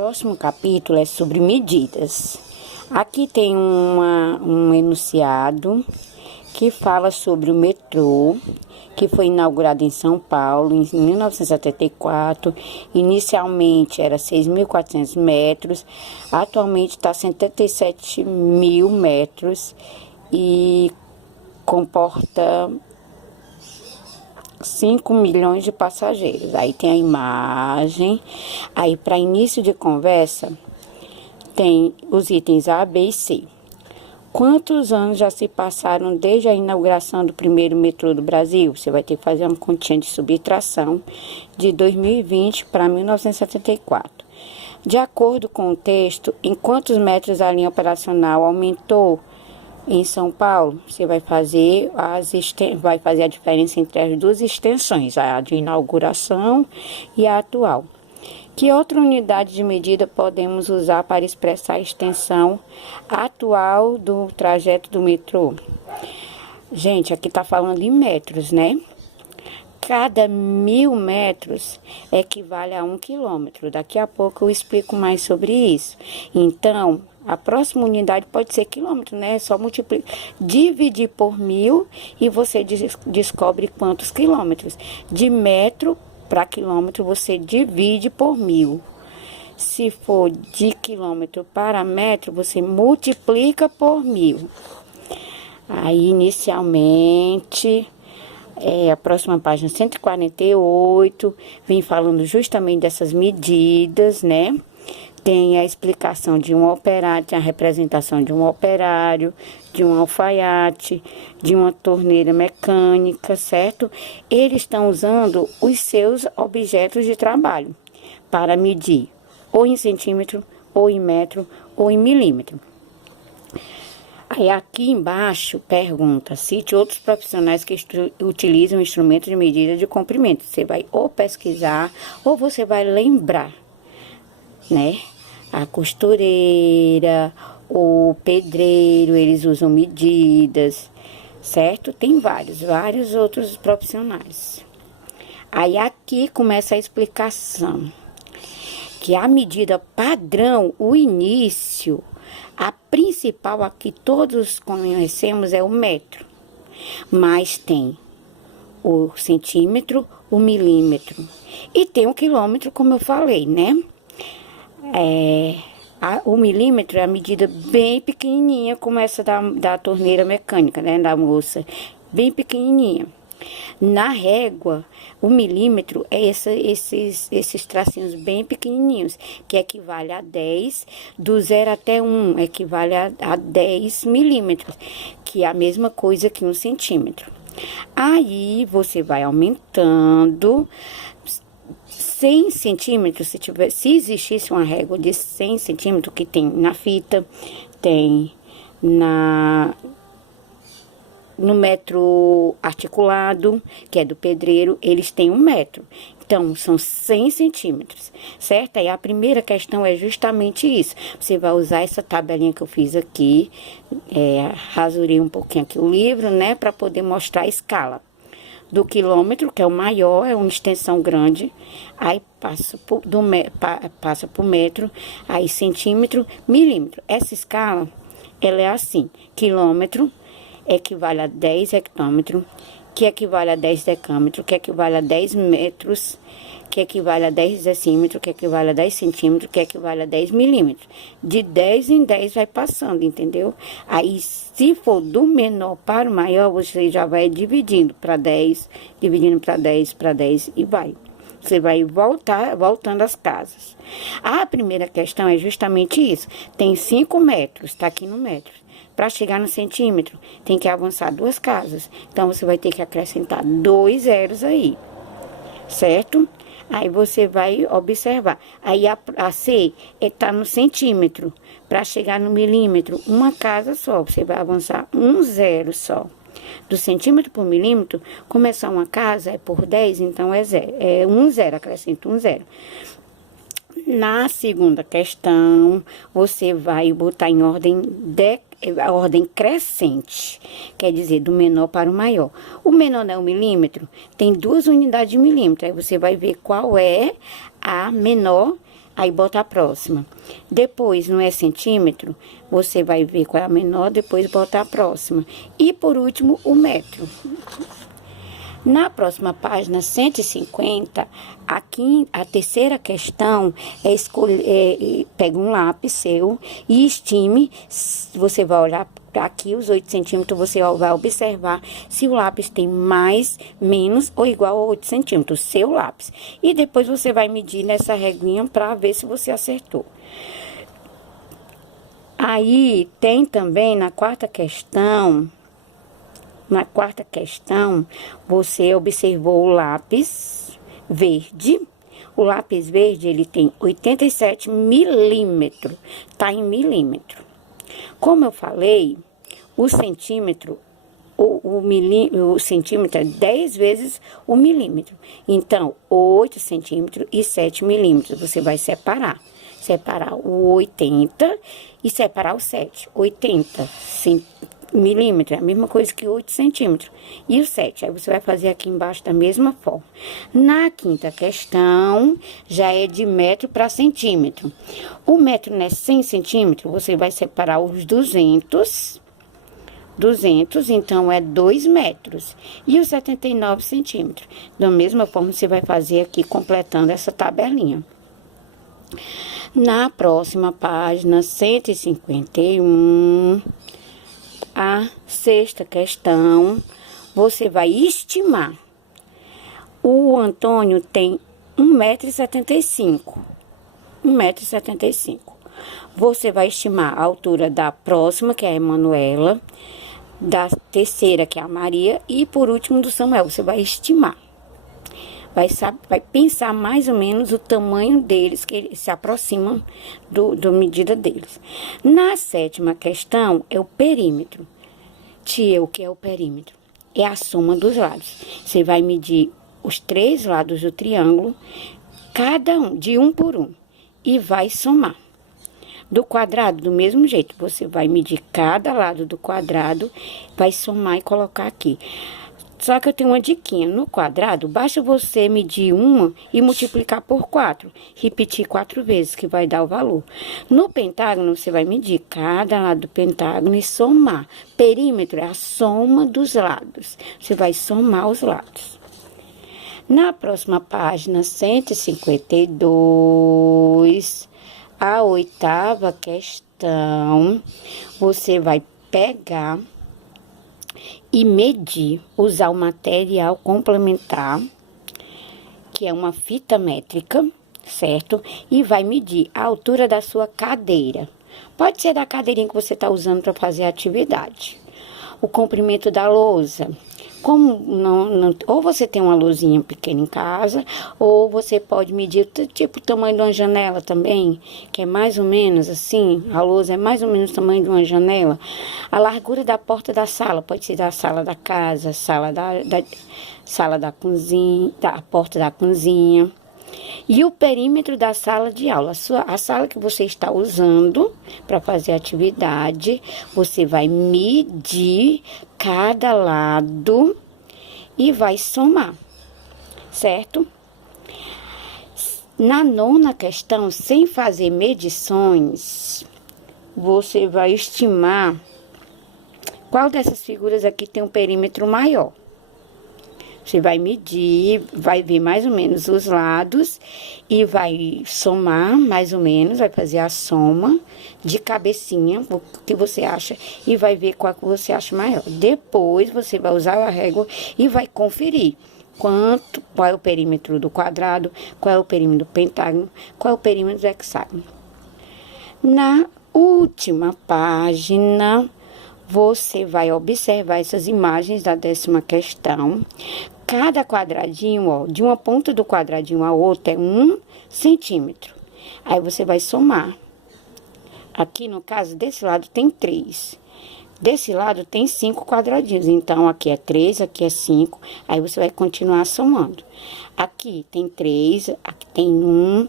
Próximo capítulo é sobre medidas. Aqui tem um enunciado que fala sobre o metrô, que foi inaugurado em São Paulo em 1974. Inicialmente era 6.400 metros, atualmente está 77.000 metros e comporta 5 milhões de passageiros. Aí tem a imagem. Aí, para início de conversa, tem os itens A, B e C. Quantos anos já se passaram desde a inauguração do primeiro metrô do Brasil? Você vai ter que fazer uma continha de subtração de 2020 para 1974. De acordo com o texto, em quantos metros a linha operacional aumentou em São Paulo? Você vai fazer a diferença entre as duas extensões, a de inauguração e a atual. Que outra unidade de medida podemos usar para expressar a extensão atual do trajeto do metrô? Gente, aqui está falando em metros, né? Cada 1.000 metros equivale a 1 quilômetro. Daqui a pouco eu explico mais sobre isso. Então, a próxima unidade pode ser quilômetro, né? É só multiplicar, dividir por 1.000 e você descobre quantos quilômetros. De metro para quilômetro, você divide por 1.000. Se for de quilômetro para metro, você multiplica por 1.000. Aí, inicialmente, a próxima página 148, vem falando justamente dessas medidas, né? Tem a explicação de um operário, tem a representação de um operário, de um alfaiate, de uma torneira mecânica, certo? Eles estão usando os seus objetos de trabalho para medir ou em centímetro, ou em metro, ou em milímetro. Aí aqui embaixo pergunta, cite outros profissionais que utilizam instrumentos de medida de comprimento. Você vai ou pesquisar, ou você vai lembrar, né? A costureira, o pedreiro, eles usam medidas, certo? Tem vários outros profissionais. Aí aqui começa a explicação, que a medida padrão, o início, a principal a que todos conhecemos é o metro, mas tem o centímetro, o milímetro e tem o quilômetro, como eu falei, né? O milímetro é a medida bem pequenininha, como essa da torneira mecânica, né? Da moça, bem pequenininha. Na régua, o milímetro é esses tracinhos bem pequenininhos, que equivale a 10, do 0 até 1, equivale a 10 milímetros, que é a mesma coisa que 1 centímetro. Aí, você vai aumentando 100 centímetros, se existisse uma régua de 100 centímetros, que tem na fita, tem no metro articulado, que é do pedreiro, eles têm 1 metro. Então, são 100 centímetros, certo? Aí a primeira questão é justamente isso. Você vai usar essa tabelinha que eu fiz aqui, rasurei um pouquinho aqui o livro, né? Para poder mostrar a escala. Do quilômetro, que é o maior, é uma extensão grande, aí passa por metro, aí centímetro, milímetro. Essa escala, ela é assim, quilômetro equivale a 10 hectômetros, que equivale a 10 decâmetros, que equivale a 10 metros, que equivale a 10 decímetros, que equivale a 10 centímetros, que equivale a 10 milímetros. De 10 em 10 vai passando, entendeu? Aí, se for do menor para o maior, você já vai dividindo para 10, dividindo para 10, para 10 e vai. Você vai voltando às casas. A primeira questão é justamente isso. Tem 5 metros, está aqui no metro. Para chegar no centímetro, tem que avançar 2 casas. Então, você vai ter que acrescentar 2 zeros aí, certo? Aí, você vai observar. Aí, a C está no centímetro. Para chegar no milímetro, uma casa só. Você vai avançar 1 zero só. Do centímetro por milímetro, começar uma casa é por 10, então é 0. É 1 zero, acrescenta 1 zero. Na segunda questão, você vai botar em a ordem crescente, quer dizer, do menor para o maior. O menor não é o milímetro, tem 2 unidades de milímetro, aí você vai ver qual é a menor Aí bota a próxima. Depois, não é centímetro, você vai ver qual é a menor, depois bota a próxima. E por último, o metro. Na próxima página, 150, aqui a terceira questão é escolher, pega um lápis seu e estime, você vai olhar para aqui os 8 centímetros, você vai observar se o lápis tem mais, menos ou igual a 8 centímetros, seu lápis. E depois você vai medir nessa reguinha para ver se você acertou. Aí tem também na quarta questão, você observou o lápis verde. O lápis verde, ele tem 87 milímetros, tá em milímetro. Como eu falei, o centímetro, o centímetro é 10 vezes o milímetro. Então, 8 centímetros e 7 milímetros, você vai separar. Separar o 80 e separar o 7. 80 milímetros é a mesma coisa que 8 centímetros. E o 7, aí você vai fazer aqui embaixo da mesma forma. Na quinta questão, já é de metro para centímetro. O metro, né, 100 centímetros, você vai separar os 200, então é 2 metros. E os 79 centímetros. Da mesma forma, você vai fazer aqui, completando essa tabelinha. Na próxima página, 151... a sexta questão, você vai estimar. O Antônio tem 1,75 m. 1,75 m. Você vai estimar a altura da próxima, que é a Emanuela, da terceira, que é a Maria, e por último do Samuel. Você vai estimar. Vai pensar mais ou menos o tamanho deles, que eles se aproximam da medida deles. Na sétima questão, é o perímetro. Tia, o que é o perímetro? É a soma dos lados. Você vai medir os 3 lados do triângulo, cada um, de um por um, e vai somar. Do quadrado, do mesmo jeito, você vai medir cada lado do quadrado, vai somar e colocar aqui. Só que eu tenho uma diquinha. No quadrado, basta você medir uma e multiplicar por 4. Repetir 4 vezes, que vai dar o valor. No pentágono, você vai medir cada lado do pentágono e somar. Perímetro é a soma dos lados. Você vai somar os lados. Na próxima página, 152, a oitava questão, você vai pegar e medir, usar o material complementar, que é uma fita métrica, certo? E vai medir a altura da sua cadeira. Pode ser da cadeirinha que você está usando para fazer a atividade. O comprimento da lousa. Como ou você tem uma luzinha pequena em casa, ou você pode medir tipo o tamanho de uma janela também, que é mais ou menos assim, a lousa é mais ou menos o tamanho de uma janela. A largura da porta da sala, pode ser da sala da casa, sala da cozinha, da porta da cozinha. E o perímetro da sala de aula, a sala que você está usando para fazer a atividade, você vai medir cada lado e vai somar, certo? Na nona questão, sem fazer medições, você vai estimar qual dessas figuras aqui tem um perímetro maior. Você vai medir, vai ver mais ou menos os lados e vai somar mais ou menos, vai fazer a soma de cabecinha, o que você acha, e vai ver qual que você acha maior. Depois, você vai usar a régua e vai conferir qual é o perímetro do quadrado, qual é o perímetro do pentágono, qual é o perímetro do hexágono. Na última página, você vai observar essas imagens da 10ª questão. Cada quadradinho, ó, de uma ponta do quadradinho a outra é 1 centímetro. Aí você vai somar. Aqui, no caso, desse lado tem 3. Desse lado tem 5 quadradinhos. Então, aqui é 3, aqui é 5. Aí você vai continuar somando. Aqui tem 3, aqui tem 1,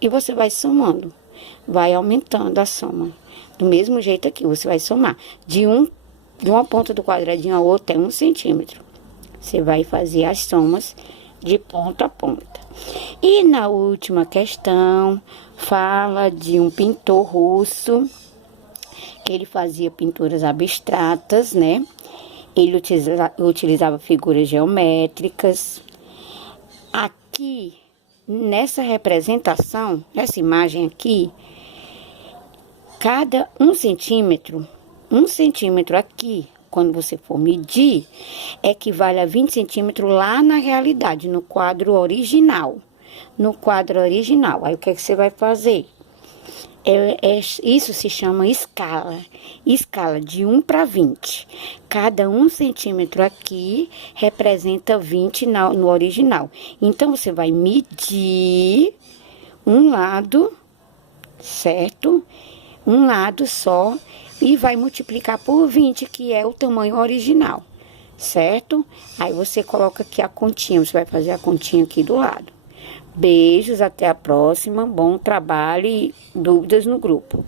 e você vai somando. Vai aumentando a soma. Do mesmo jeito aqui, você vai somar. De uma ponta do quadradinho a outra é 1 centímetro. Você vai fazer as somas de ponta a ponta. E na última questão, fala de um pintor russo, que ele fazia pinturas abstratas, né? Ele utilizava figuras geométricas. Aqui, nessa representação, nessa imagem aqui, cada 1 centímetro aqui, quando você for medir, equivale a 20 centímetros lá na realidade, no quadro original. No quadro original. Aí, o que é que você vai fazer? Isso se chama escala. Escala de 1 para 20. Cada 1 centímetro aqui representa 20 no original. Então, você vai medir um lado, certo? Um lado só e vai multiplicar por 20, que é o tamanho original, certo? Aí você coloca aqui a continha, você vai fazer a continha aqui do lado. Beijos, até a próxima, bom trabalho e dúvidas no grupo.